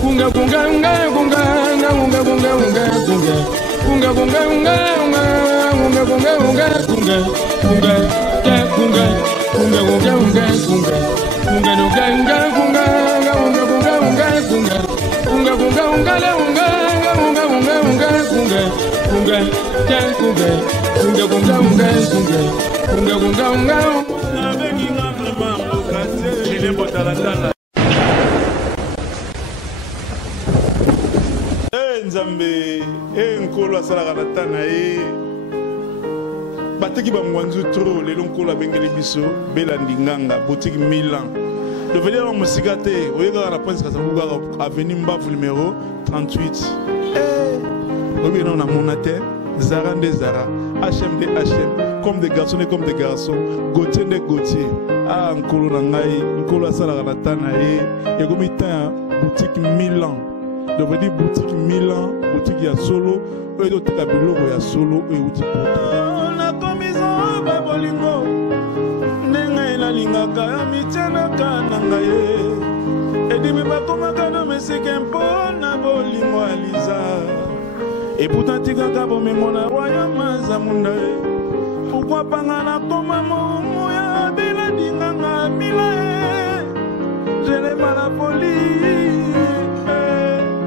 kunga kunga unga kunga unga kunga unga kunga kunga kunga unga kunga kunga unga kunga kunga kunga kunga kunga unga kunga kunga kunga unga kunga kunga unga kunga kunga kunga unga le unga kunga kunga unga kunga kunga kunga kunga kunga unga kunga kunga unga avec une vraiment occasion il est botalatala Nzambe nkolo asalaka na tana ye bateki bamwanzu tro lelo nkolo abengeli biso bela ndinganga boutique Milan devenir en musika te oyeka na prince kasabuka avenue Mbavu numéro 38 obi na monate Zara de Zara HM de HM comme des garçons et comme des garçons Gautier de Gautier ah nkolo na ngai nkolo asalaka na tana ye ekomi ta boutique Milan devait dire boutique Milan, boutique ya solo, et d'autres cabillots ya solo, et outil pour la commission babolingo, nenga ila linga kaya michana kananga ye, et dimi bakoma kano mesike mpona bolingo aliza, et pourtant tika kabo memona roya mazamunda ye, pourquoi pangana koma momo ya bila dinganga mila ye, je n'ai pas la folie.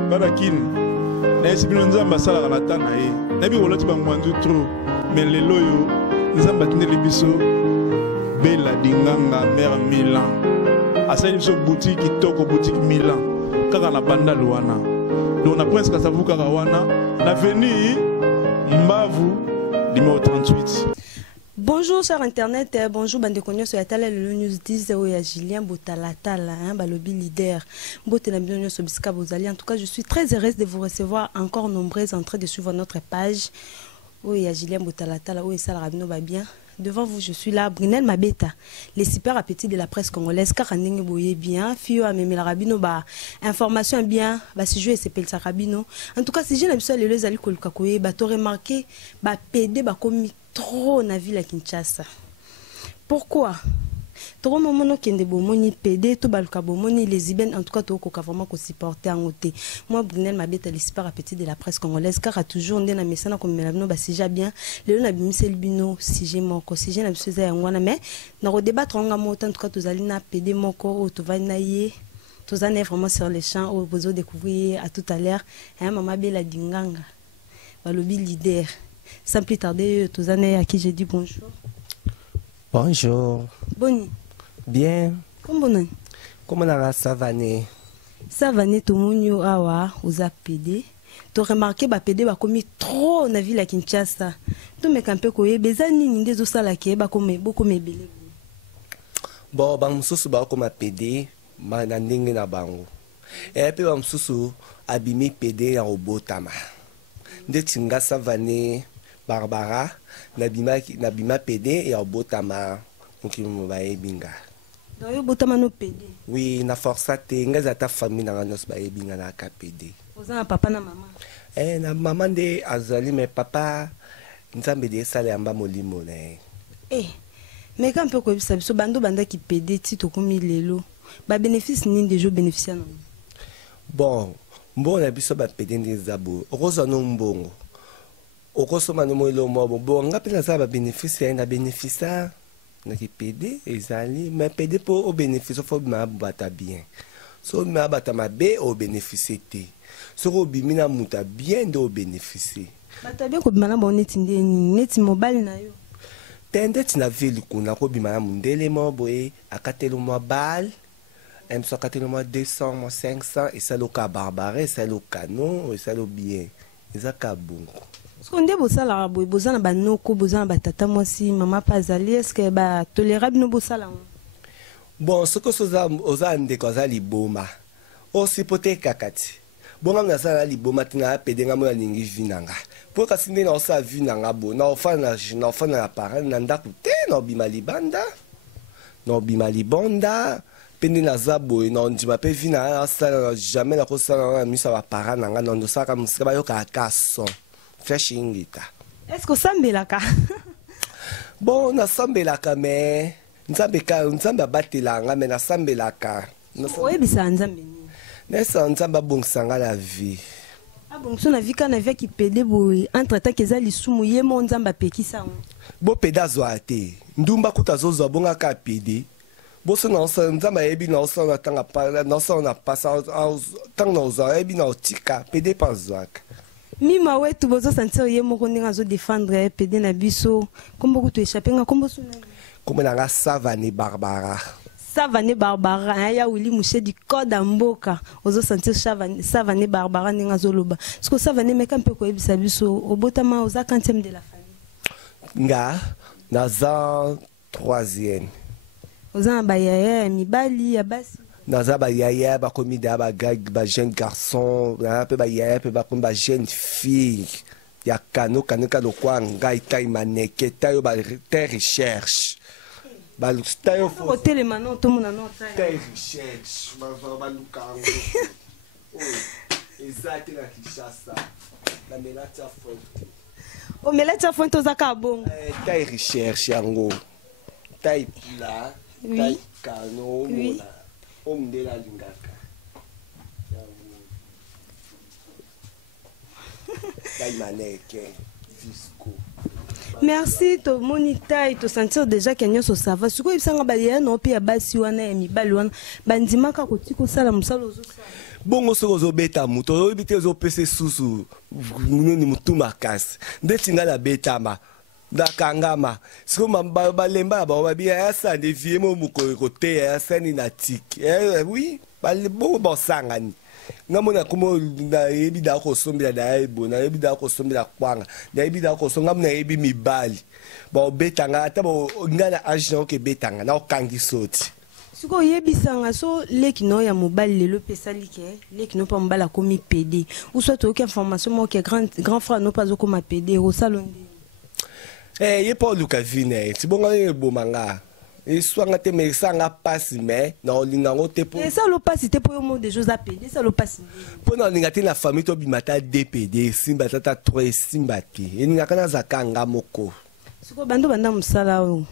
Barakin, n'ayesi bino nzamba sala kana tana ye. Nabi woloti bangwandu trop, mais lelo yo nzamba tindeli biso bela dinganga mère Milan. Asali biso boutique kitoko boutique Milan. Kaka na banda luana. Donc na prince kasavuka kawana na veni Mbavu numéro 38. Bonjour cher internet, bonjour bande konyo so yatala le news 10 ya Julien Botalatala balobi leader Botela Mbionyo so bisika bozali. En tout cas, je suis très heureuse de vous recevoir encore nombreuses en train de suivre notre page. Oui, ya Julien Botalatala, oui ça la rabino va bien. Devant vous, je suis là, Brunel Mabeta, les super appétits de la presse congolaise, car on boye bien, fio a même la rabino ba information bien, ba si je s'appelle ça rabino. En tout cas, si j'ai l'habitude de les aller kolkakoye, ba to remarqué, ba PD ba commis trop na ville à Kinshasa. Pourquoi? Trop moment kende bomoni PD to baluka bomoni les iben en tout cas to ko vraiment ko supporter en côté. Moi Brunel Mabeta les super appétit de la presse congolaise car a toujours ndena mesana comme melabino ba sija bien le na bimisel bino sije moko sije na biso za ngwana mais na ko débattre nga mota en tout cas to zali na PD moko to va na ye to zane vraiment sur les champs au besoin découvrir à tout à l'heure hein maman bela dinganga balobi leader sans plus tarder to zane à qui j'ai dit bonjour. Bonjour. Boni. Bien. Comment ça va né? Ça va né tout monde awa oza PD. Tu remarqué ba PD ba commis trop na ville à Kinshasa. Tu me campé ko e bezani ni ndezo sala ke ba comme beaucoup mebele. Bon ba msusu ba ko ma PD ma na ndenge na bango. Et puis ba msusu abimi PD ya robotama. Ndetinga ça va né Barbara nabima PD et robotama donc mo ba ebinga. Yo botama no PD. Oui, na força te ngaza ta famille na nos ba ebinga na ka PD. Oza papa na maman. Na maman de azali mais papa nzambe de sala yamba molimo ne. Mais quand peut ko bisa biso bando banda ki PD ti to komi lelo. Ba bénéfice ni déjà bénéficier non. Bon, na biso ba PD ndi zabo. Okoza no mbongo. Okosoma no moilo mobo. Bon, ngapela za ba bénéficier na bénéficiaire. Qui PD ezali mais PD pour au bénéfice faut ma bata bien so ma bata ma be au bénéficier té so ko bimina muta bien do bénéficier bata bien ko bimana bon netinde neti mobile na yo tende tina veli kuna ko bimana mundele mo boye akatelo mo bal so akatelo mo 200 mo 500 et ça lo ka barbare ça lo canon et ça lo bien ezaka bongo. Sonde bosala boy bozana banoko bozana batata mwasi mama pazali est-ce que ba tolérable no bosala bon ce que oza ndeko za liboma aussi pote kakati bonga na sala liboma tina pedenga mo lingi vinanga pour kasi ndena osa vinanga bo na ofana na parent na ndaku te na bima libanda no bima libonda pende na zabo na ndima pe vina sala jamais na ko sala na misa ba parent na nga ndo saka musika ba yoka kaso. Est-ce que ça me la ka? Bon, na sambelaka mais nzambe batela nga mais na sambelaka. Oui, bisa nzambe ni. Nessa nzamba bongsanga la vie. Ah bon, so na vie kana vie qui pede boy entre temps que za lisumu ye mo nzamba pekisa. Bo peda zoate. Ndumba kutazozo bonga ka pede. Bo so na nzamba yebi na so na tanga pa na so na pasa tang na zo yebi na otika pede pa zoaka. Mima wetu bozo sentir ye mo koninga zo défendre pede na biso. Kombo kutu échapper nga kombo so na. Comme na Savane Barbara. Savane Barbara ya wili mushe di code mboka ozo sentir Savane Barbara ninga zoloba parce que Savane meka mpe ko ebisa biso obotama oza 40e de la famille Nga naza 3e oza ba yaya mibali ya basi naza ba yaya ba komida ba gag ba jeune garçon na pe ba yaya pe ba comme ba jeune fille ya kano kwa ngai tai maneke tayo ba te recherche Balustay fo hotel manon to mona non ta recherche ba lukango exact la Kinshasa la melata fonte o melata fonte zaka bon tai recherche yango tai pula tai kano mona omdela lingaka tai maneke disco. Merci to monita et to sentir déjà que nyoso ça va suko ibsanga baliya no pe ya basi wana ya mibali wana bandima ka kotiko sala musalo zo sala bongo soko zo beta muto zo bite zo pese susu ni mutu makasi ndetinga la betama da kangama siko balemba ba babia ya sa de viemo muko te ya sani na tik oui balebo bosangani ngamona kumo na ebida ko sombila da ebo na ebida ko sombila kwanga na ebida ko songa na ebi mibali ba betanga ata bo ngana agent ke betanga na okangi soti siko yebisanga so lekino ya mobali lelo pesali ke lekino pa mbala komi PD ou soit aucune information mo ke grand frère no pas ko ma PD au salon ye pa luka vine tibonga ebo manga et soit ngate me sanga passe mais na olinga ngote po ça lo passe te po yo mo de choses à PD ça lo passe po na olinga te na famille to bimata DPD simba tata 3 simba ti eninga kana zakanga moko siko bando banda musala o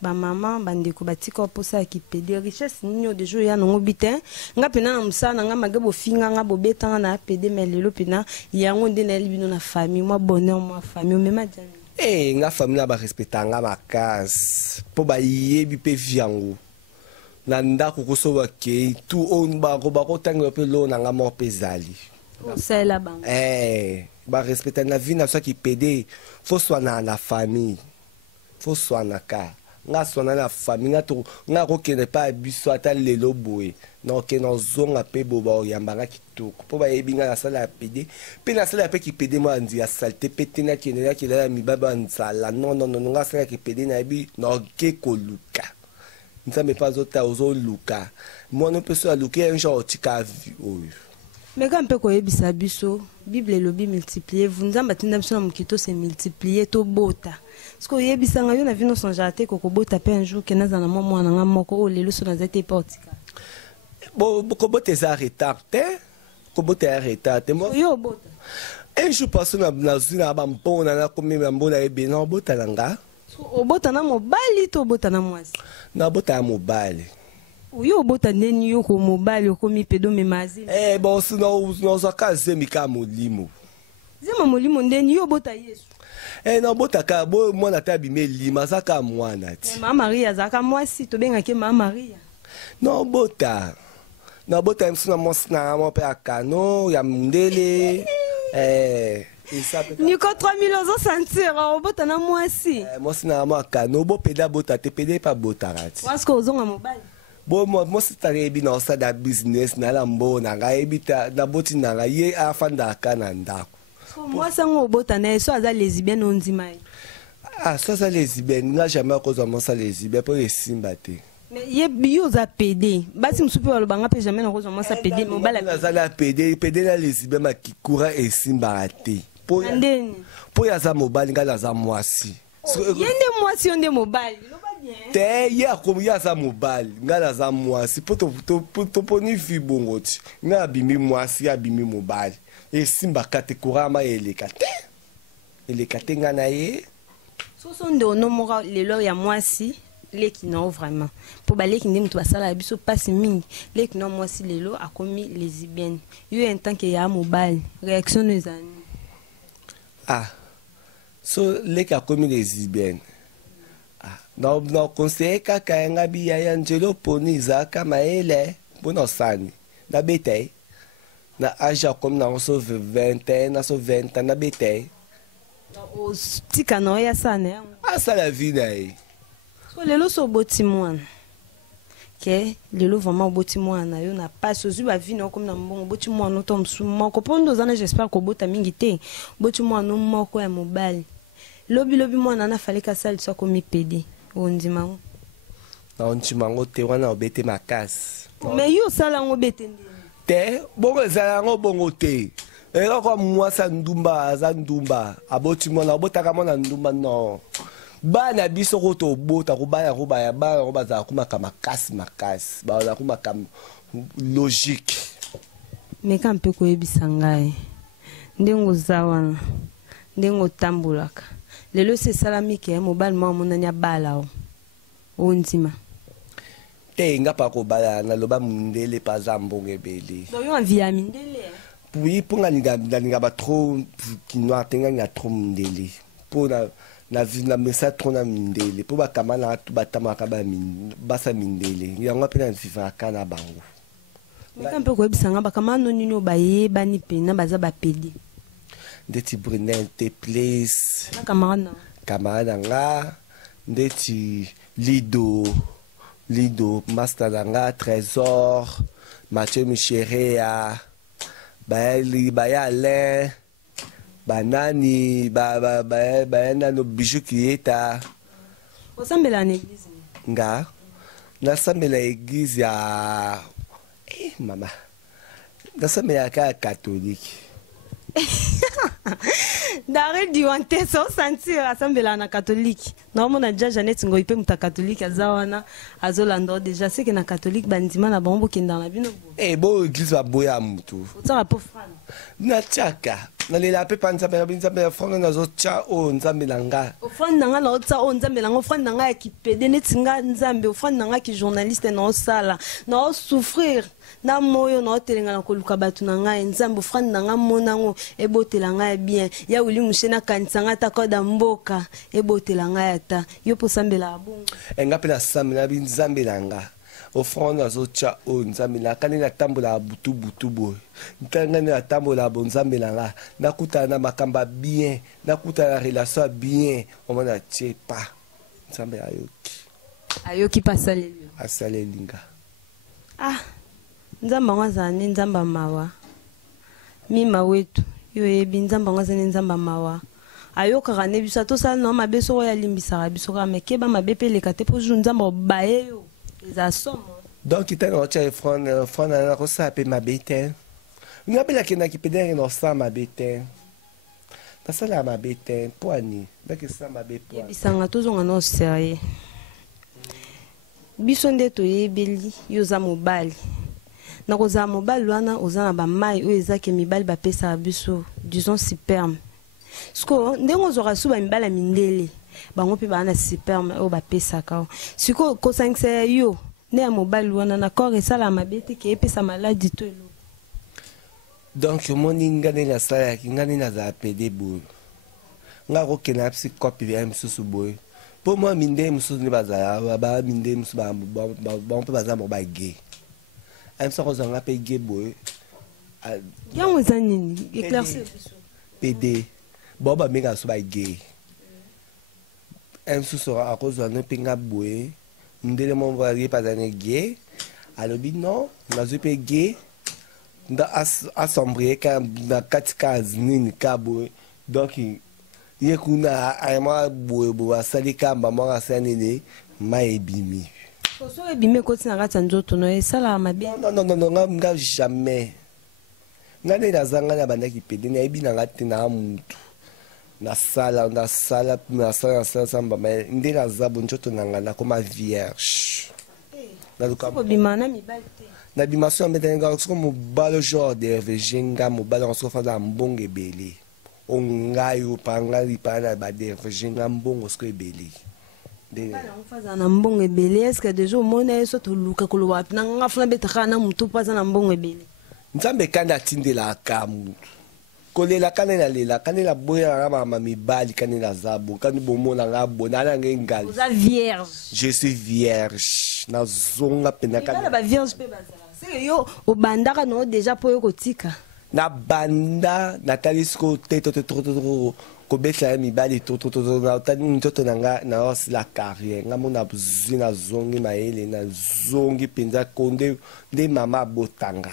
ba mama bandeko batika posa ki PD richesse ninyo de jour ya no biten nga pena na musala nga magebo finga nga bobeta na PD mais lelo pena yango de na libino na famille moi bonheur moi famille mema jani nga famille ba respectanga makasi po ba yebi pe viango na ndako kosoba ke tu on ba ko tango pe lo na nga mo pezali c'est là bang ba respecter na vie na so ki PD faut soit na famille faut soit na ka nga sona na famille nga ko kene pa biso ata lelo boye no ke no zonga pe boba yambanga kitoko po ba yebi nga na sala PD pe na sala pe ki PD mo andi ya salte pete na kene ya kila mi baba nzala non nga sala ki PD na yebi no ke koluka nzambe pa zota ozo luka mo no peso aluka un jour tika oyo mais quand peut ko yebisa biso bible lobi multiplier vous nzamba tinda biso na mukito se multiplier to bota parce que yebisa nga yo na vino son jate ko bota pe un jour kenaza na mwa na nga moko o lelo so na zate portika bo ko bote za retard te ko bote ya retard te mo yo bota un jour passe na zina ba mpona na komi mbona ebe na bota nanga o bota na mobali to bota na mwasi na bota ya mobali uyo bota neni yo ko mobali ko mi pedo me mazi bon sino no zakaze mika molimo zema molimo ndeni yo bota Yesu na bota ka bo mwana tabi me lima zaka mwana ti mama Maria zaka mwasi to benga ke mama Maria no bota na bota msuna mosna mo pe akano ya mndele Niko 3000 ans sentir o bota na mwasi mosna mo akano bo peda bota te pede pa bota rati wasko ozonga mobali bo mo sitare ebi na osada business na la mbona nga ebita na boti na nga ye afanda kana ndako moi sango bota na so aza lesbienne ondima so aza lesbienne nga jamais akozwa mosa lesbienne po esimba te mais ye bio za PD basi msupe walobanga pe jamais na kozwa mosa PD mobala za la PD na lesbienne makikura esimba te po ndeni po ya za mobali nga za mwasi yende mwasi onde mobali te ya ko ya za mobali nga za mwasi po to poni fi bongo ti nga bimi mwasi ya bimi mobali esimba kate kurama elekate nga na ye so nde onomora lelo ya mwasi leki non vraiment pour ba leki ndem to basala biso passe mingi leki non moi si lelo akomi lesbienne yo en tant que ya mobile réaction les amis so leki akomi lesbienne na conseiller kaka yanga biya ya njelo poni izaka maele bona sani na betei na âge akomi na so 21 na so 20 ans na betei o tika no ya sana asa la vie na ye so lelo so boti mwana ke lelo vraiment boti mwana yo na passe ozu ba vie no comme na mbongo boti mwana to msu moko pondo zana j'espère ko bota mingi te boti mwana moko ya mobali lobi mwana na fallait ka sali so komi pede ondima na ondima te wana obete makasi mais yo sala ngo bete te bongo ezala ngo bongo te ela kwa mwasa ndumba aza ndumba aboti mwana abotaka mwana ndumba no bana biso ko to bota ko baya bana ko baza kumaka makasi baza kumaka logique meka mpe ko yebisa ngai ndengo zawana ndengo tambulaka lelo se salami ke mobile mwa monanya bala ondima te nga pa ko bala na loba mundele pa zambongo ebele do yo envia mindele oui pour nga ba trop kinoa tenga nga trop mundele pour na vie na message trop na mindele pour ba kamana tu batamaka ba basa mindele yango pe na vivre kana bango meka mpe ko yebisa nga bakamano nino bayebani pena baza bapedi ndeti Brunette place camarade nga ndeti Lido master nga Trésor Mathieu Micherea baya Alain banani bayana no bijou kieta osambela na église nga nasambela église ya mama nasambela ka catholique D'arrêt du wanté so sentir assemblée na catholique. Normalement déjà Jeannette ngoi pe muta catholique azawana azolando déjà c'est que na catholique bandima na bombo kenda na bino. Bo église ba boya mutu. Otsa po frane. Na chaka. Na lela pe panza pe binza pe frane na zo cha o nzambe langa. Ofrane nanga na otsa o nzambe langa ofrane nanga ya kipede netinga nzambe ofrane nanga ki journaliste na osala na souffrir. Na moyo na otelenga na koluka batu na ngai nzambe ofrane nanga monango ebotela ngai bien ya wili mushena kanisanga ta koda mboka ebotela ngai ata yo posambela abungu enga pe na samela binzambe langa ofrane zo cha o nzambe la kanina tambola butu bo nkanga na tambola bonzambe langa nakuta na makamba bien nakuta na relation bien on m'a tie pas nzambe ayoki pasale asale linga nzamba ngwazane nzamba mawa mima wetu yo yebi nzamba ngwazane nzamba mawa ayokaka ne biso atosala na mabe soko ya limbisaka biso kaka me keba mabe pe eleka te mpo jour nzamba baye yo eza somo donc itani otya frane na kosala mpe mabe te nga mpe nakendaki mpe ndenge na osala mabe te nasalaka mabe te mpo ani ndenge esala mabe mpo yebisanga tozonga na oserie biso nde toyebeli yo oza mobali na kozala mobali wana oza na bamai oyo ezake mibali bapesaka biso disons superme siko ndenge ozwaka su bamibali ya mindele bango mpe baa na superme oyo bapesaka siko kosangisa ya yo nde ya mobali wana na corps esala mabe te ke epesa maladi to eloko donc omoni nga nde nasalaki nga nde nazala pede boye nga kokende na psychope ya mosusu boye mpo mwa mindele mosusu nde bazala bamindele mosusu bango mpe baza moko bagay amsa kozanga pe geboy yango eza nini éclaircir PD bo ba menga so ba gay amsa so akozwa no pinga boy ndele mo va ri pas ane gay alobi non nazo pe gay nda assemblée ka na katikaz nini ka boy donc ye kuna ayama boy bo asali kamba mo asanene maebimi so ebime koti na kati ya nzoto no esala mabe non nga jamais nga nde nazanga na bandaki pede nayebi nanga te na mutu nasala samba nde naza bo nzoto nanga nakoma vierge nabima so ambetanga soko mobali genre dervege nga mobali yango soko fanda mbongo ebele ongai opanga lipa na badervege nga mbongo soko ebele faza na mbongo ebele est-ce que déjà omona ye so toluka koloba na nga funa betaka na motu mpo aza na mbongo ebele nzambe kanda atindelaka mutu kolela kanela lela kanela boya na mama mibali kanela zabo kandi bomona nga bonana ngengali oza vierge je suis vierge nazonga pena kana ba vierge pe bazala c'est yo obandaka no déjà po yo kotika na banda natali sko teto trop kobetla mibali trop na tani ntoto nanga na os la carrière nga mona buzwi na zongi maele na zongi penza konde de mama botanga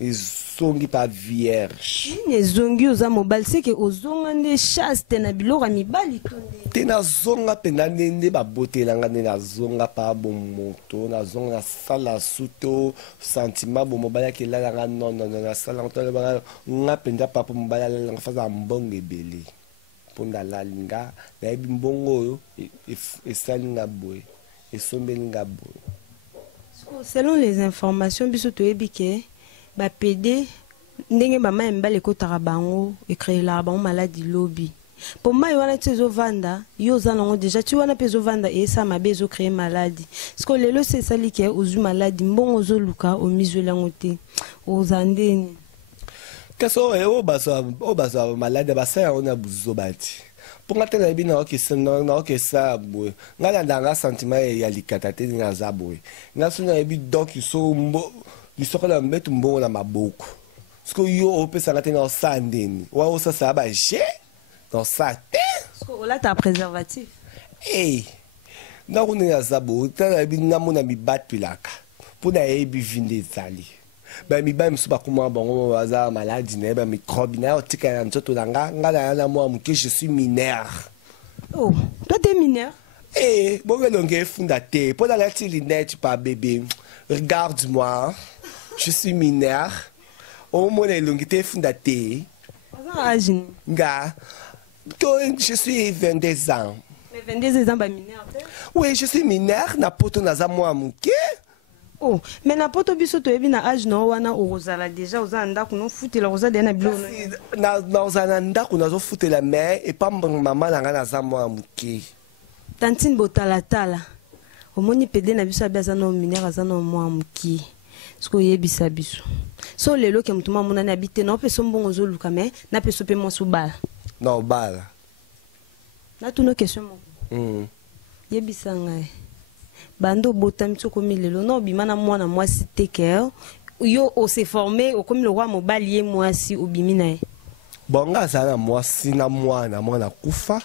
izongi pa vierge ni zongi oza mobile c'est que ozonga nde chaste na biloko mibali tonde te na zonga pena nde babotelanga nde na zonga pa bomoto na zonga na sala suto sentiment bo mobile kelala non na sala nga penza papa mobile la faza mbongo ebele ponda la linga na ebi mbongo oyo esali nga boye esombeli nga boye selon les informations biso toyebi ke bapede ndenge bama mbale kotaka bango ekrela bango maladi lobi po mai wana ti ezovanda yo oza nango déjà ti wana mpe ezovanda esa mabe ezocreye maladi siko lelo se esali ke ozwi maladi mbongo ozoluka omizweli yango te oza ndeni kasi oyo bazwa maladi basala yango na buzoba ti mpo nga te nayebi naokesa boye nga landanga sentiment ya likata te naza boye nga so nayebi donc lisokola mbetu mbongo na maboko siko yo opesanga te na osala ndeni wa osasala baje na osala te olata préservatif ndako ndenge aza boye ta nayebi namona mibatwelaka mpo nayebi vinde ezali bamibali mosusu bakoma bango baza maladi na ye bamicrobe na ye otikala na nzoto na nga nga na ya na mwa moke je suis mineur toi te mineur bongo elongi efunda te mpo nalati linete pa bébé regarde-moi je suis mineur omona elongi te efunda te nga je suis 22 ans. Mais 22 ans ba mineur te? Oui, je suis mineur na poto naza mwa moke. Oh, mais na poto biso to yebi na âge na wana ozala déjà oza ndako no futela oza de na bilo na oza ndako nazo futela mais et pas maman na nga naza mwa moke. Tantine botalatala. Omoni pede na biso abiaza no mineur aza no mwa moke. Sko yebisa biso. So lelo ke mutuma mona na habite na opeso mbongo zoluka mais na peso pe mo subala. Non bala. Na tuno question mo. Yebisa ngai. Bando botam tsoko milelo no bimana mwana mwasi teke yo o se formé o comme le roi mobalier mwasi obimina e. Bonga sana mwasi na mwana kufa.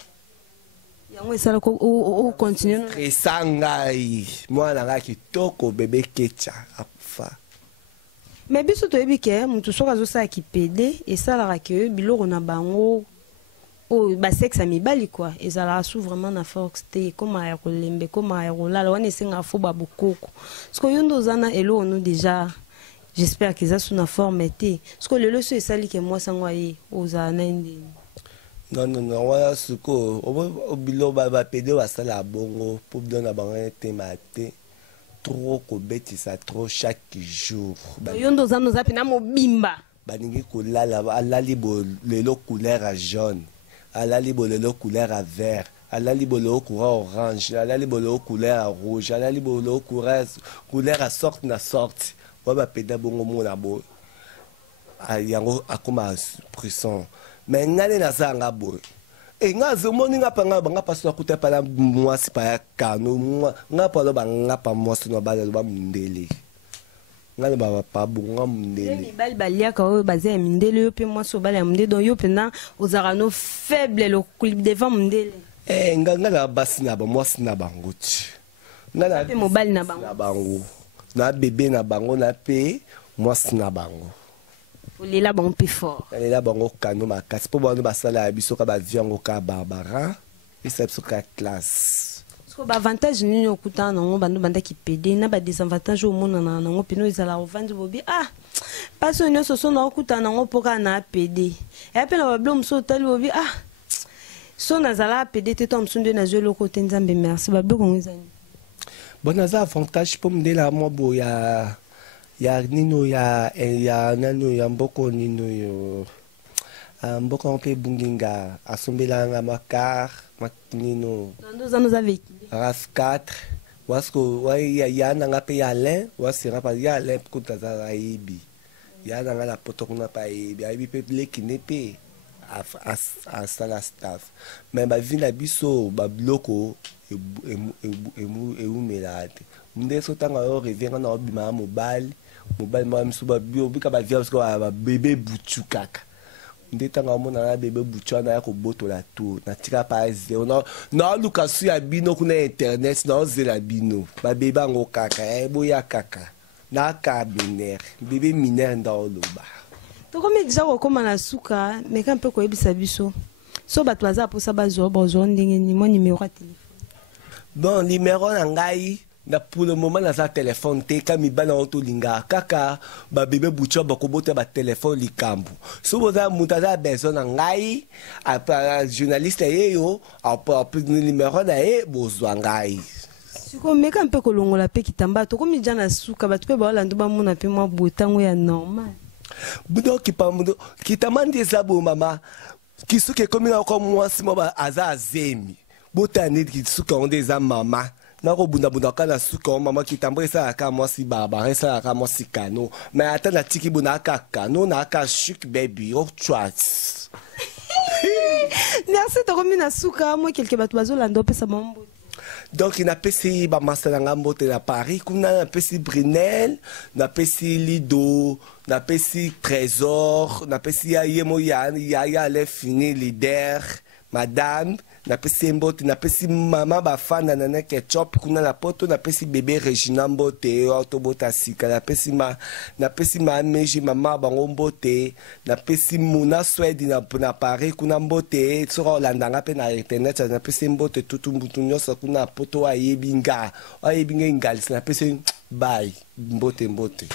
Yango esala ko o continue no. Esangai mwana ga kitoko bebe kecha akufa. Mais biso to ebike mutu soka zo sa ki pede esala ke biloko na bango oh ba sexe amibali quoi ezala sou vraiment na force te koma ya kolembe koma ya kolala wana esenga fo ba bokoko parce que yondo zana elo ono déjà j'espère que ça sous na forme te parce que lelo so esali ke moi sango aye oza na indi non wala suko obilo ba pede wasala bongo pour donner bango te mate trop kobetisa trop chaque jour yondo zana zapi na mobimba baningi kolala alali bo lelo couleur jaune alali bolelo couleur à vert, alali bolelo couleur orange, alali bolelo couleur rouge, alali bolelo couleur à sorte na sorte. Waba peda bongo mona bo. Yango akoma prison. Mais ngale na zanga bo. Nga zomoni nga panga banga paso kuta pala mwasi pa ya kano nga palo banga pa mwasi no bala ba mundele. Ngale ba pa bunga mundele bali baliaka o bazé mundele yo pe moi so bali ya mundele donc yo pena ozarano faible le clip devant mundele ngala basi na ba mwasi na bango ti ngala pe mobali na bango na bébé na bango na pe mwasi na bango olela bango pe fort lela bango kano makasi po bano basala biso ka ba viango ka Barbara et ça ka classe. Parce que l'avantage ni okuta nango bando banda ki pede na ba désavantage au mona nango peno ezala ovandi bobi parce que nyo soso na okuta nango poka na pede et pe na ba blom so tali bobi so nazala pede te to msunde na jelo ko tenzambe merci ba bloko ngizani bon naza avantage pour mdela mo bo ya nino ya nano ya mboko nino yo mboka mpe bunginga asombelanga makar makinino Nous avons vécu. ras 4 wasko ya nanga pe ya Alain wasira pa ya Alain kutaza aibi ya nanga la poto kuna pa aibi pe lekine pe asala staff mais ba vina biso ba bloko eumela munde sotanga yo revenga na obima mobile ma msuba bio bika ba via parce que ba bébé butu kaka ndetanga mona na bébé butu na ko boto la tout na tika pa zero na lukasu ya bino kuna internet na zela bino ba bébé ngo kaka boya kaka na ka binaire bébé mineur ndoloba to comme déjà comme na suka mais quand peu ko ebisa biso so ba twaza pour ça ba zo ndenge ni mon numéro de téléphone bon numéro na ngai na pour le moment na za téléphone te ka mi bana auto linga kaka ba bébé bucho ba ko bote ba téléphone likambu so boza mutaza besoin na ngai apa journaliste yeyo apa numéro na bozwa ngai siko meka mpe kolongola pe kitamba to komi jana suka ba tupe ba lando ba mona pe mwa botango ya normal budo kipamudo kitamandi zabo mama kisuke komi na ko mwasi mo ba aza azemi botani kisuka onde za mama nako bunda kana suka mama kitambo esa ka mwasi baba esa ka mwasi kano mais ata na tiki buna kaka no na ka chic baby of trust. Merci to komi na suka moi quelque bato bazolando pe sa mambo. Donc il n'a pas si ba masalanga mbote na Paris kuna na pesi Brunel na pesi Lido na pesi Trésor na pesi Yemo ya le fini leader madame na pesi mbote na pesi mama bafana na ketchup kuna na poto na pesi bébé Regina mbote autobota sika na pesi ma meji mama bango mbote na pesi muna Swedi na Paris kuna mbote sura landanga pe na internet na pesi mbote tutu mbutu nyosa kuna poto ayebinga ingalis na pesi bye mbote.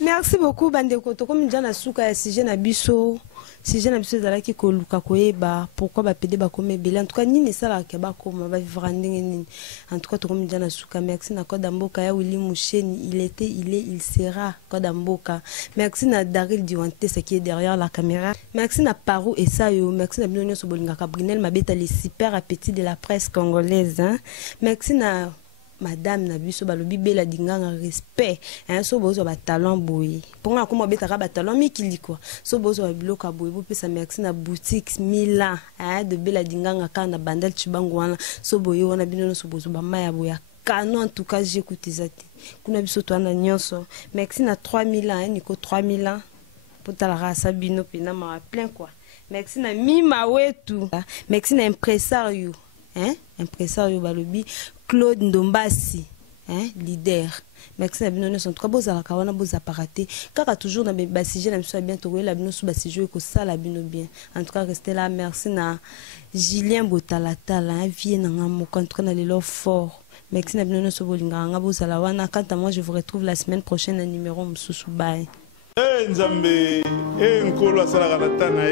Merci beaucoup bandeko to comme jana suka ya sujet na biso zalaki koluka koyeba pourquoi ba pede ba comme bela en tout cas nini sala ke ba koma ba vivre ndenge nini en tout cas to comme jana suka merci na Koda Mboka ya Willy Moucheni il sera Koda Mboka merci na Daryl Diwanté ce qui est derrière la caméra merci na Parou et Sayo merci na Binonyo Sobolinga Kabrinel Mabeta les super appétits de la presse congolaise hein merci na Madame Nabiso balobi bela dinganga respect hein so bozo ba talent boy ponga kuma beta ka ba talent mikili quoi so bozo ba biloka boy bo pesa merci na boutique Milan hein de bela dinganga kana bandel chibango wana so boyo wana binono so bozo ba maya boya kano en tout cas j'écoute zati kuna biso to na nyonso merci na 3000 ans niko 3000 ans pour ta la sabino pena ma plein quoi merci na mima wetu merci na impresario hein impresario balobi Claude Ndombasi hein leader merci na bino sont trois beaux alakawana beaux apparatés kaka toujours na ba sujet na biso bien to la bino sous ba sujet ko sala bino bien en tout cas restez là merci na Julien Botalatala hein vie na ngamo en tout cas na lelo fort merci na bino so bolinga nga beaux alawana quant à moi je vous retrouve la semaine prochaine un numéro msusu bye nzambe nkolo asala galatana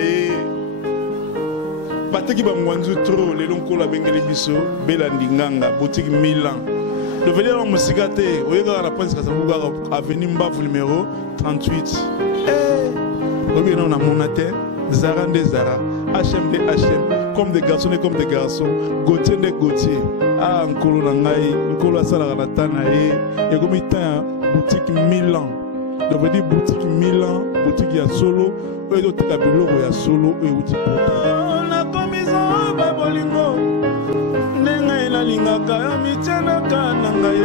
bateki bamwanzu tro lelo nkolo abengeli biso bela ndinganga boutique Milan le venir en musika te oyeka na prince Kasavubu avenue Mbavu numéro 38 obi non na monate Zara de Zara HM de HM comme des garçons et comme des garçons Gautier de Gautier ah nkolo na ngai nkolo asala galatana et comme ta boutique Milan le venir boutique Milan boutique ya solo oyo tika biloko ya solo oyo uti bolingo nenga elalingaka ya mitianaka na ngai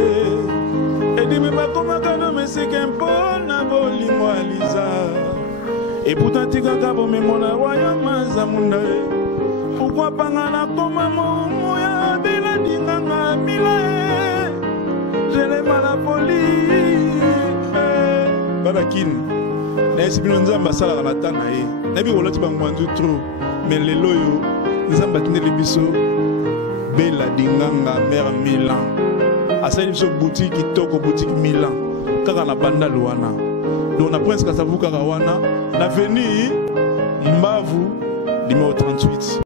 edimi bakomaka no mesike mpona bolingo aliza eputa tikaka bomemo na royaume za munda pourkui panga na koma momo ya bela dinganga mila jelema na poli balakini nayesi bino nzambe asalaka na ta na ye nayebi koloti bangwanzu tro me lelo oyo nzambe atindeli biso bela dinganga mère Milan asali biso boutique kitoko boutique Milan kaka na bandal wana donc na prince Kasavubu kaka wana na avenue Mbavu numéro 38